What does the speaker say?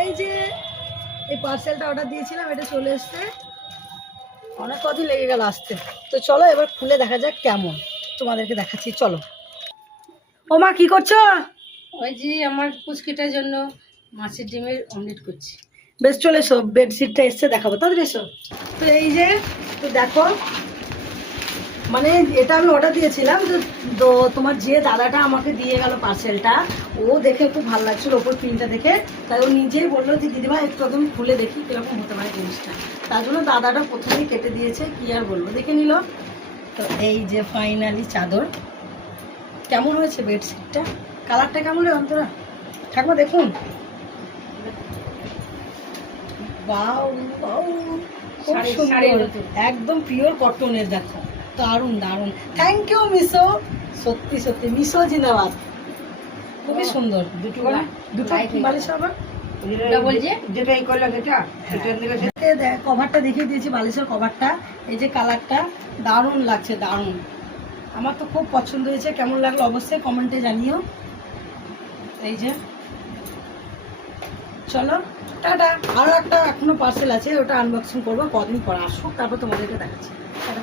এই যে এই পার্সেলটা অর্ডার দিয়েছিলাম, এটা চলে এসছে। অনেক কদিন লেগে গেল আসতে। তো চলো এবার খুলে দেখা যাক কেমন, তোমাদেরকে দেখাচ্ছি। চলো। ও মা, কি করছো? ওই যে আমার পুচকিটার জন্য মাছের ডিমের অমলেট করছি। বেশ, চলে এসো, বেডশিটটা এসছে, দেখাবো। তাড়াতাড়ি এসো। তো এই যে, তো দেখো, মানে এটা আমি অর্ডার দিয়েছিলাম। তো তোমার যে দাদাটা আমাকে দিয়ে গেল পার্সেলটা, ও দেখে খুব ভালো লাগছিল ওপর প্রিন্টটা দেখে। তাই ও নিজেই বললো যে দিদিমা একটু একদম খুলে দেখি কিরকম হতে পারে জিনিসটা। তার জন্য দাদাটা প্রথমেই কেটে দিয়েছে, কি আর বলবো, দেখে নিল। তো এই যে ফাইনালি চাদর। কেমন হয়েছে বেডশিটটা? কালারটা কেমন রে অন্তরা? ঠাকুমা দেখুন। বাউ বাউ, খুব সুন্দর, একদম পিওর কটনের। দেখো, দারুণ দারুণ। থ্যাংক ইউ মিশো, সত্যি সত্যি মিশো জিন্দাবাদ। খুবই সুন্দর। দুটো কি বালিশ আবার কভারটা দেখিয়ে দিয়েছি, বালিশের কভারটা। এই যে কালারটা দারুণ লাগছে, দারুণ। আমার তো খুব পছন্দ হয়েছে। কেমন লাগলো অবশ্যই কমেন্টে জানিও। এই যে, চলো টাটা। আরও একটা এখনো পার্সেল আছে, ওটা আনবক্সিং করবো, কদিন পর আসুক, তারপর তোমাদেরকে দেখাচ্ছি। টাটা।